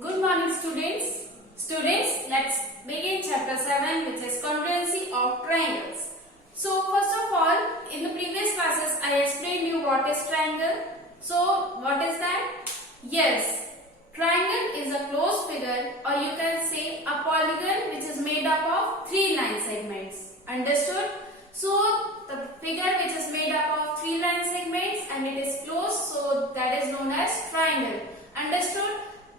Good morning students. Students, let's begin chapter 7 which is congruency of triangles. So first of all, in the previous classes I explained you what is triangle. So what is that? Yes, triangle is a closed figure or you can say a polygon which is made up of 3 line segments. Understood? So the figure which is made up of 3 line segments and it is closed, so that is known as triangle. Understood?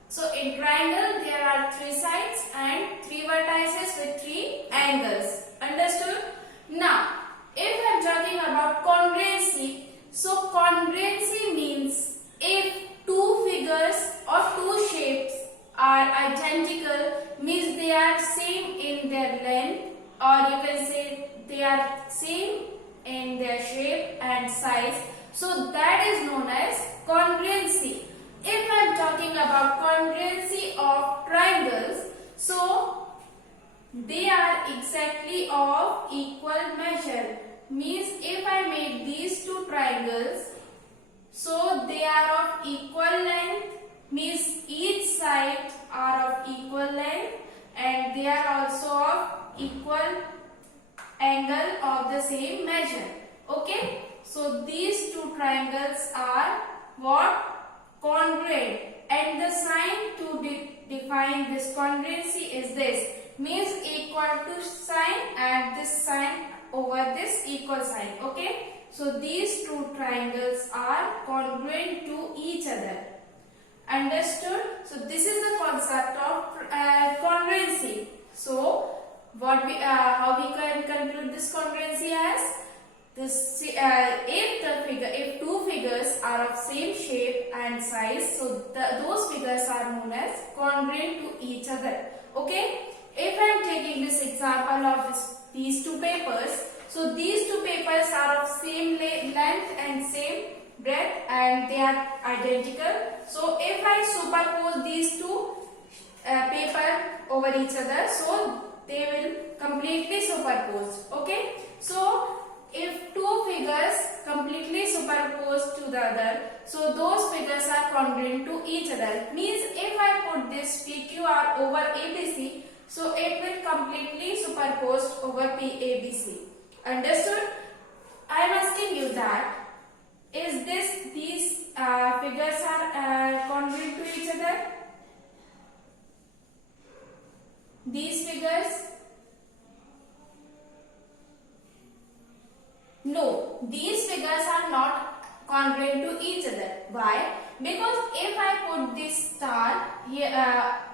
So in triangle there are 3 sides and 3 vertices with 3 angles. Understood? Now if I am talking about congruency, so congruency means if 2 figures or 2 shapes are identical, means they are same in their length, or you can say they are same in their shape and size, so that is known as congruency. If I am talking about congruency of triangles, so they are exactly of equal measure. Means if I make these 2 triangles, so they are of equal length, means each side are of equal length and they are also of equal angle of the same measure. Okay, so these 2 triangles are what? Congruent, and the sign to define this congruency is this, means equal to sign and this sign over this equal sign. Okay, so these 2 triangles are congruent to each other. Understood? So this is the concept of congruency. So what we how we can conclude this congruency as this, if 2 figures are of same shape and size, so those figures are known as congruent to each other. Okay, if I am taking this example of these 2 papers, so these 2 papers are of same length and same breadth and they are identical. So if I superpose these 2 paper over each other, so they will completely superposed. Okay, so if 2 figures completely superposed to the other, so those figures are congruent to each other. Means if I put this PQR over ABC, so it will completely superposed over PABC. Understood? I am asking you that, is these figures are congruent to each other? These figures? No, these figures are not congruent to each other. Why? Because if I put this star here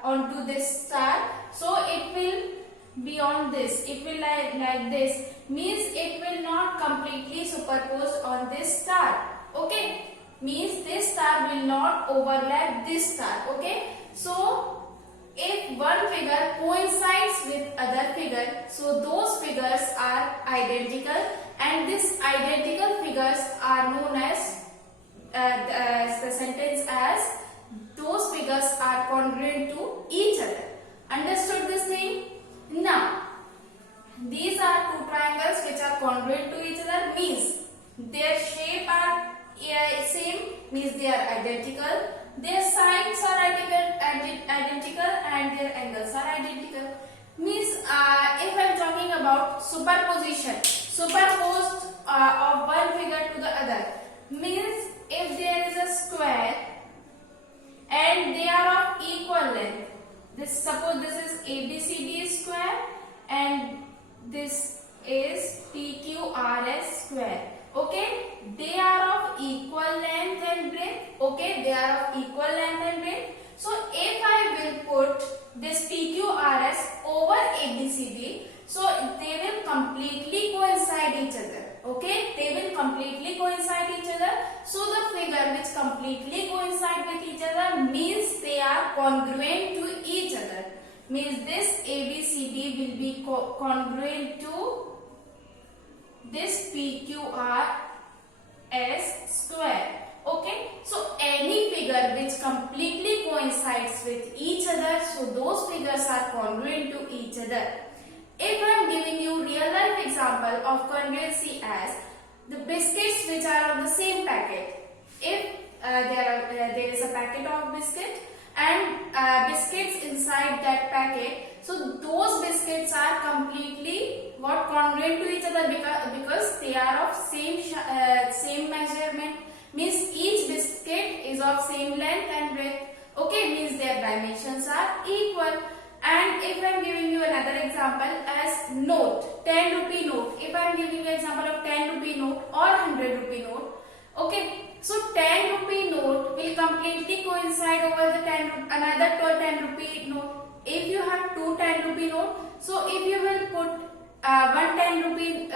onto this star, so it will be on this. It will like this. Means it will not completely superpose on this star. Okay? Means this star will not overlap this star. Okay? So if one figure coincides with other figure, so those figures are identical, and these identical figures are known as the sentence as those figures are congruent to each other. Understood this thing? Now, these are 2 triangles which are congruent to each other, means their shape are same, means they are identical. Their sides are identical and their angles are identical. Means if I am talking about superposition, superposed of one figure to the other, means if there is a square and they are of equal length, this suppose this is ABCD square and this is PQRS square. Okay, they are of equal length and breadth. Okay, they are of equal length and breadth. So if I will put this PQRS over ABCD, so they will completely coincide each other. Okay, they will completely coincide each other. So the figure which completely coincide with each other means they are congruent to each other. Means this ABCD will be congruent to this PQRS square. Okay, so any figure which completely coincides with each other, so those figures are congruent to each other. If I am giving you real life example of congruency as the biscuits which are on the same packet, if there is a packet of biscuit and biscuits inside that packet. So those biscuits are completely what congruent to each other because they are of same measurement, means each biscuit is of same length and breadth. Okay, means their dimensions are equal. And if I am giving you another example as note, 10 rupee note. If I am giving you example of 10 rupee note or 100 rupee note. Okay, so 10 rupee note will completely coincide over the another 10 rupee note. If you have two 10 rupee note, so if you will put one 10 rupee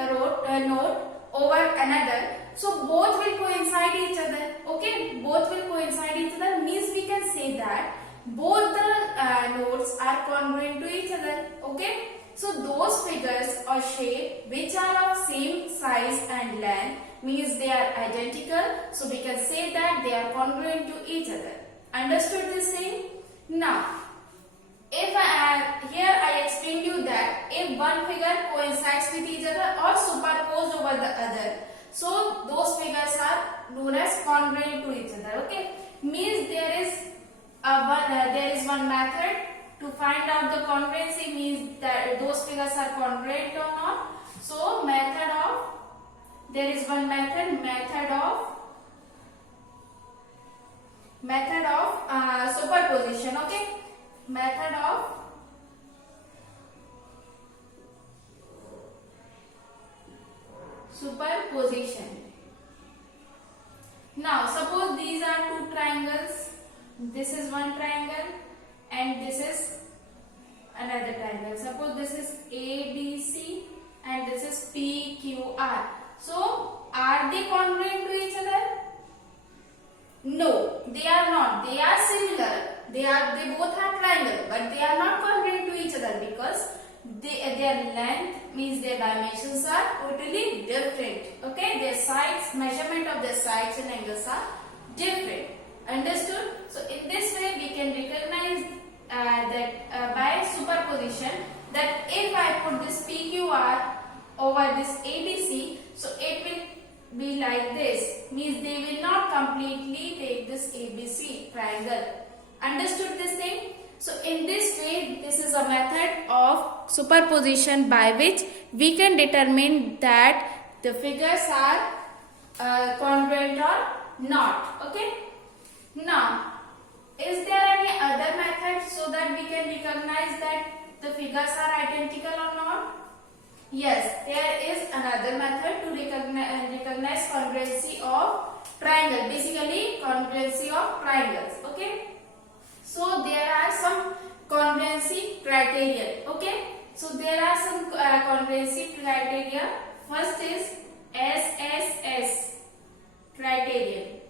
note over another, so both will coincide each other. Okay, both will coincide each other, means we can say that both the notes are congruent to each other. Okay, so those figures or shape which are of same size and length means they are identical, so we can say that they are congruent to each other. Understood this thing? Now if here I explained you that if one figure coincides with each other or superposed over the other, so those figures are known as congruent to each other. Okay, means there is one method to find out the congruency, means that those figures are congruent or not. So there is one method of superposition. Okay, method of superposition. Now suppose these are two triangles. This is one triangle and this is another triangle. Suppose this is ABC and this is PQR. So are they congruent to each other? No, they are not. They are similar. They both are triangle, but they are not congruent to each other because their length means their dimensions are totally different. Okay, their sides, measurement of their sides and angles are different. Understood? So in this way we can recognize that by superposition, that if I put this PQR over this ABC, so it will be like this, means they will not completely take this ABC triangle. Understood this thing? So in this way, this is a method of superposition by which we can determine that the figures are congruent or not. Okay. Now, is there any other method so that we can recognize that the figures are identical or not? Yes, there is another method to recognize congruency of triangle. Basically, congruency of triangles. Okay. So there are some congruency criteria. Okay. So there are some congruency criteria. First is SSS criterion.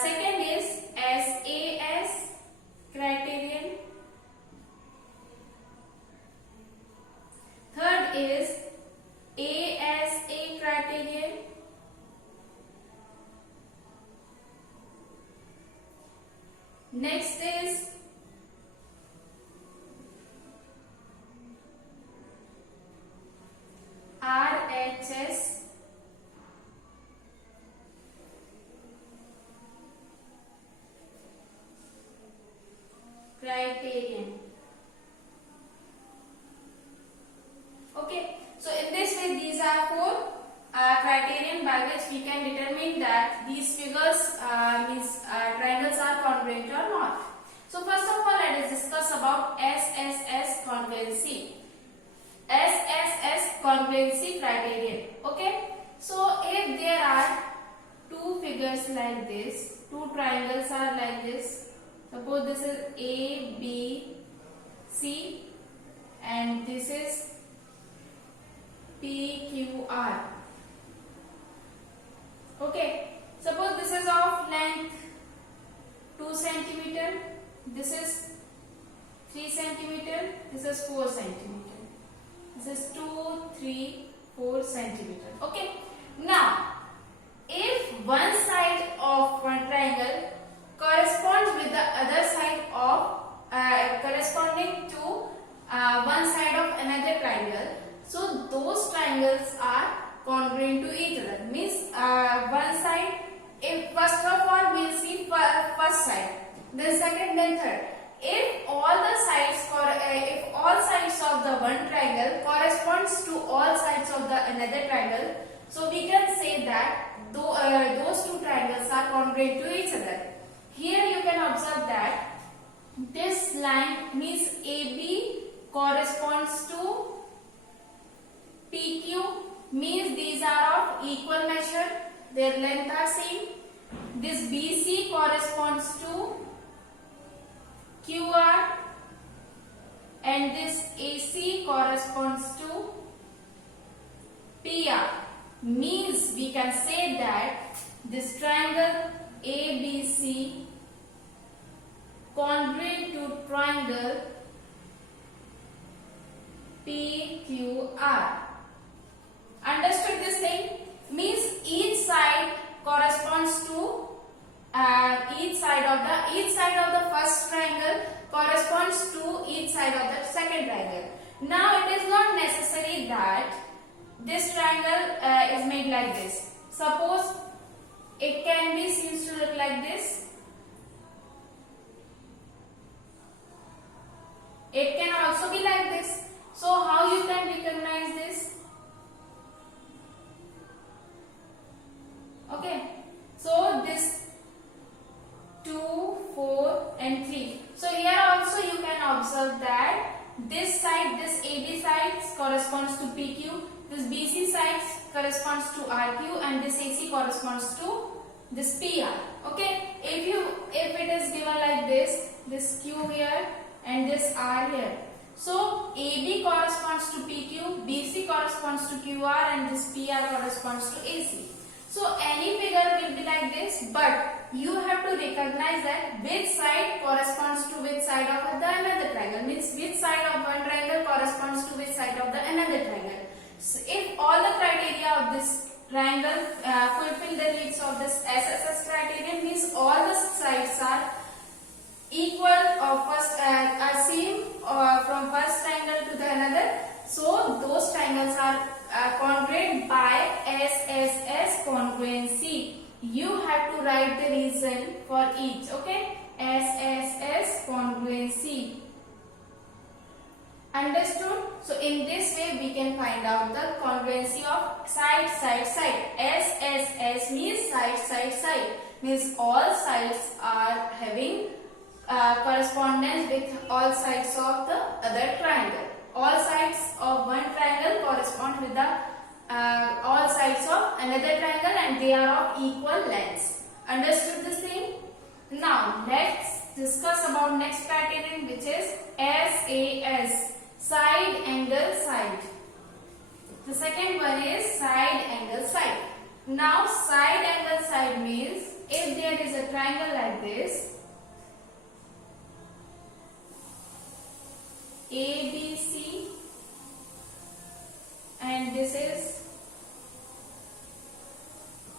Second is SAS criterion. Third is ASA criterion. Next is RHS criterion. Okay, so in this way these are four criterion by which we can determine that these figures means triangles are congruent or not. So first of all, let us discuss about SSS congruency. SSS congruency criterion. Okay, so if there are two figures like this, two triangles are like this. Suppose this is A, B, C and this is PQR. Okay, suppose this is of length 2 cm, this is 3 cm, this is 4 cm. This is 2, 3, 4 cm. Okay, now if one side of one triangle corresponds with the other side of corresponding to one side of another triangle, so those triangles are congruent to each other. Means one side, if first of all then second, then third. If all sides of the one triangle corresponds to all sides of the another triangle, so we can say that those two triangles are congruent to each other. Here you can observe that this line means AB corresponds to PQ, means these are of equal measure, their length are same. This BC corresponds to QR and this AC corresponds to PR, means we can say that this triangle ABC congruent to triangle PQR. Understood this thing? Means each side corresponds to each side of the first triangle corresponds to each side of the second triangle. Now it is not necessary that this triangle is made like this. Suppose it can be seems to look like this. It can also be like this. So how you can recognize this? Okay. So this 2, 4 and 3. So here also you can observe that this side, this AB side corresponds to PQ, this BC side corresponds to RQ and this AC corresponds to this PR. Okay. If it is given like this Q here and this R here. So AB corresponds to PQ, BC corresponds to QR and this PR corresponds to AC. So any figure will be like this, but you have to recognize that which side corresponds to which side of the another triangle, means which side of one triangle corresponds to which side of the another triangle. So if all the criteria of this triangle fulfill the needs of this SSS criterion, means all the sides are equal or same from first triangle to the another. So those triangles are congruent by SSS congruency. You have to write the reason for each. Okay, SSS congruency. Understood? So in this way we can find out the congruency of side. SSS means side. Means all sides are having correspondence with all sides of the other triangle. All sides of one triangle correspond with the all sides of another triangle and they are of equal lengths. Understood this thing? Now let's discuss about next criterion, which is SAS, side angle side. The second one is side angle side. Now side angle side means if there is a triangle like this, ABC, and this is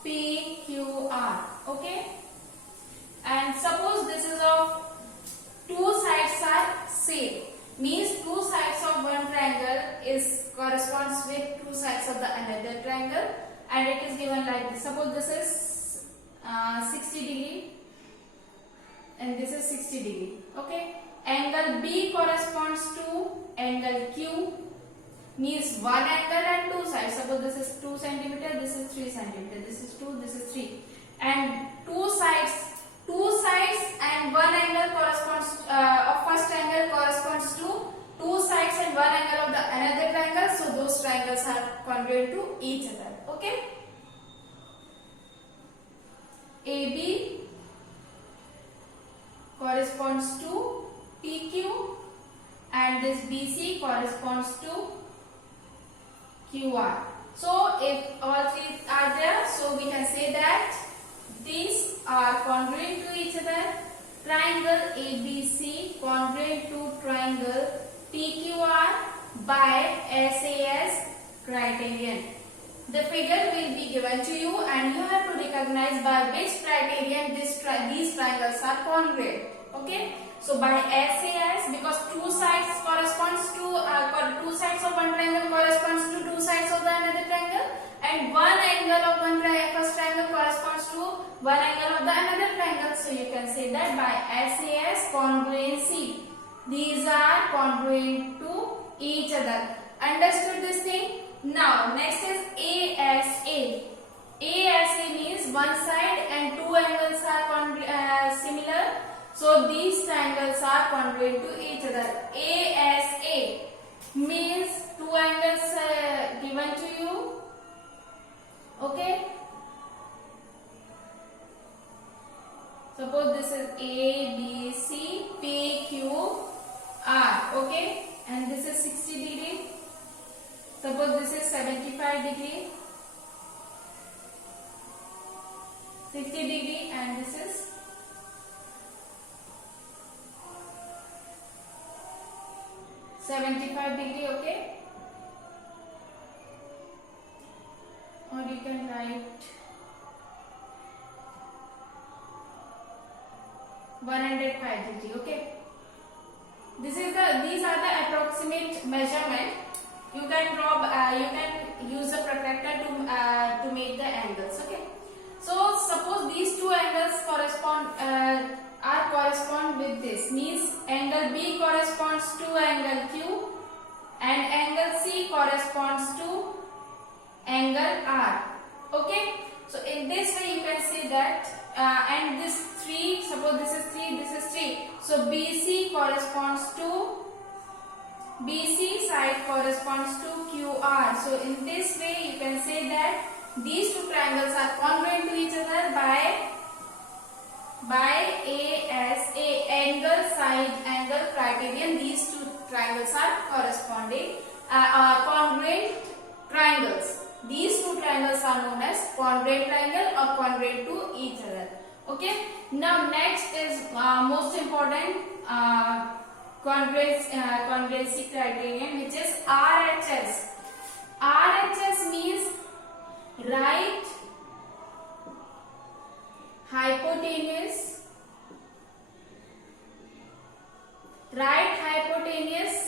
PQR. Okay, and suppose this is of two sides are same, means two sides of one triangle corresponds with two sides of the another triangle, and it is given like this. Suppose this is 60 degree and this is 60 degree. Okay, angle B corresponds to angle Q, means one angle and two sides. Suppose this is 2 centimeter, this is 3 centimeter, this is 2, this is 3, and two sides and one angle corresponds of first triangle corresponds to two sides and one angle of the another triangle. So those triangles are congruent to each other. Okay, AB corresponds to PQ and this BC corresponds to QR. So if all three are there, so we can say that these are congruent to each other. Triangle ABC congruent to triangle PQR by SAS criterion. The figure will be given to you and you have to recognize by which criterion these triangles are congruent. Okay, so by SAS, because two sides corresponds to two sides of one triangle corresponds to two sides of the another triangle, and one angle of one first triangle corresponds to one angle of the another triangle. So you can say that by SAS congruency, these are congruent to each other. Understood this thing? Now next is ASA. ASA means one side and two angles are similar. So these triangles are congruent to each other. ASA means two angles given to you. Okay. Suppose this is A, B, C, P, Q, R. Okay. And this is 60 degree. Suppose this is 75 degree. 60 degree, and this is 75 degree. Okay, or you can write 105 degree. Okay, these are the approximate measurement. You can draw. You can use a protractor to make the angles. Okay. So suppose these two angles correspond with this, means angle B corresponds to angle Q and angle C corresponds to angle R. Okay, so in this way you can say that and this 3, suppose this is 3, this is 3, so BC corresponds to BC side corresponds to QR. So in this way you can say that these two triangles are congruent to each other by ASA, angle side angle criterion. These two triangles are corresponding congruent triangles. These two triangles are known as congruent triangle or congruent to each other. Okay. Now next is most important congruency criterion, which is RHS. RHS means right hypotenuse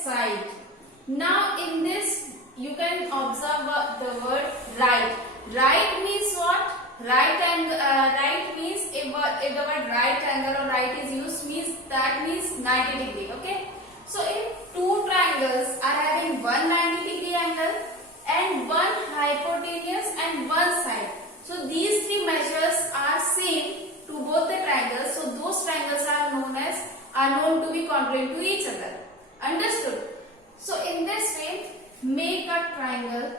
side. Now in this you can observe the word right. Right means what? Right means if the word right angle or right is used, means that means 90 degree. Okay, so if two triangles are having one 90 degree angle and one hypotenuse and one side, so these three measures are same to both the triangles, so those triangles are known to be congruent to each other. Understood? So in this way, make a triangle.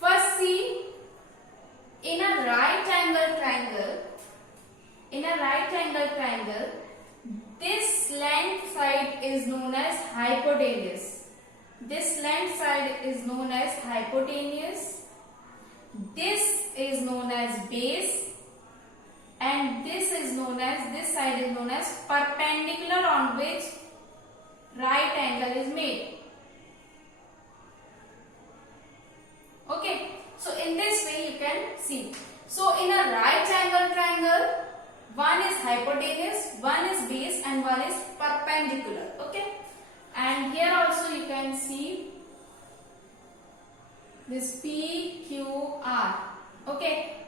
First see, in a right angle triangle, this length side is known as hypotenuse. This length side is known as hypotenuse. This is known as base, and this side is known as perpendicular on which right angle is made. Okay, so in this way you can see. So in a right angle triangle, one is hypotenuse, one is base, and one is perpendicular. Okay, and here also you can see this PQR. Okay,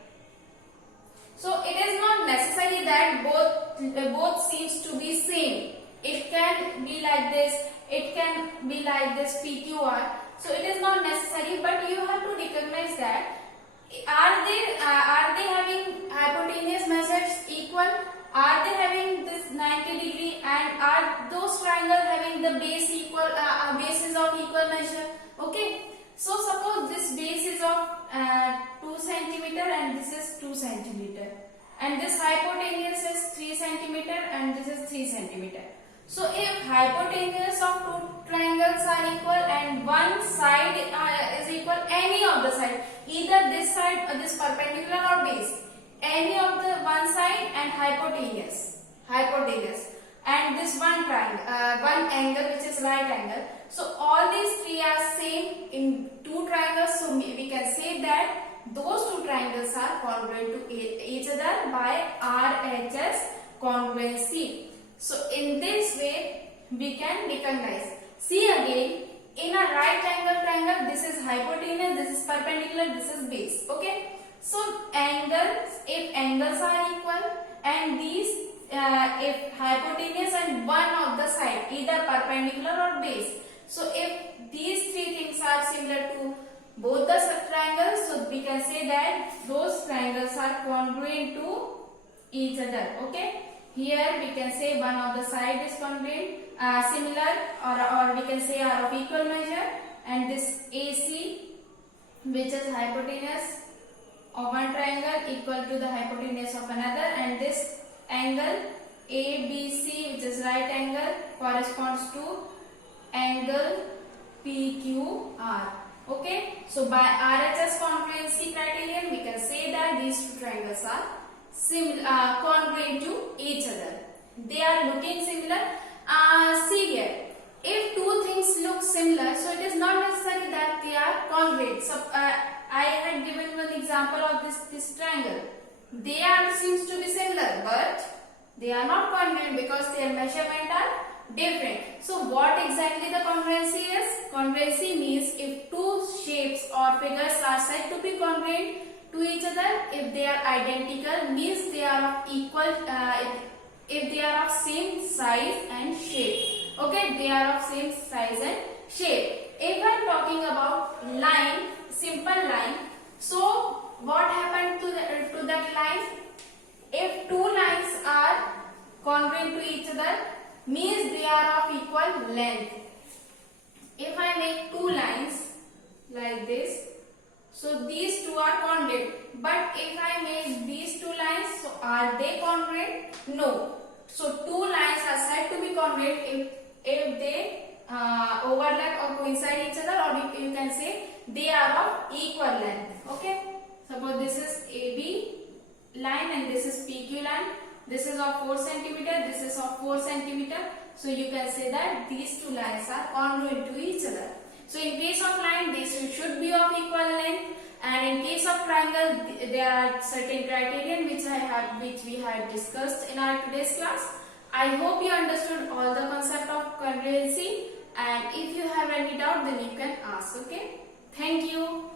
so it is not necessary that both seems to be same. It can be like this, it can be like this PQR. So it is not necessary, but you have to recognize that are they having hypotenuse measures equal? Are they having this 90 degree, and are those triangles having the base equal bases of equal measure? Okay. So suppose this base is of 2 cm and this is 2 cm, and this hypotenuse is 3 cm and this is 3 cm. So if hypotenuse of two triangles are equal and one side is equal, any of the side, either this side or this perpendicular or base, any of the one side and hypotenuse, and this one triangle, one angle which is right angle. So all these three are same in two triangles. So we can say that those two triangles are congruent to each other by RHS congruency. So in this way we can recognize. See again, in a right angle triangle, this is hypotenuse, this is perpendicular, this is base. Okay. So angles, if angles are equal and these if hypotenuse and one of the side either perpendicular or base. So if these three things are similar to both the triangles, so we can say that those triangles are congruent to each other. Okay. Here we can say one of the side is congruent, similar, or we can say are of equal measure, and this AC, which is hypotenuse of one triangle, equal to the hypotenuse of another, and this angle ABC, which is right angle, corresponds to angle PQR. Okay, so by RHS congruency criterion, we can say that these two triangles are congruent to each other. They are looking similar. See here, if two things look similar, so it is not necessary that they are congruent. So I had given one example of this triangle. They are seems to be similar, but they are not congruent because their measurement are different. So what exactly the congruency is? Congruency means if two shapes or figures are said to be congruent to each other, if they are identical, means they are of equal, if they are of same size and shape. Okay, they are of same size and shape. If I am talking about line, simple line, so what happened to that line? If two lines are congruent to each other, means they are of equal length. If I make two lines like this, so these two are congruent. But if I make these two lines, so are they congruent? No. So two lines are said to be congruent if they overlap or coincide each other, or you can say they are of equal length. Okay. Suppose this is AB line and this is PQ line. This is of 4 centimeter. This is of 4 centimeter. So you can say that these two lines are congruent to each other. So in case of line, this should be of equal length, and in case of triangle, there are certain criterion which we had discussed in our today's class. I hope you understood all the concept of congruency, and if you have any doubt, then you can ask. Okay. Thank you.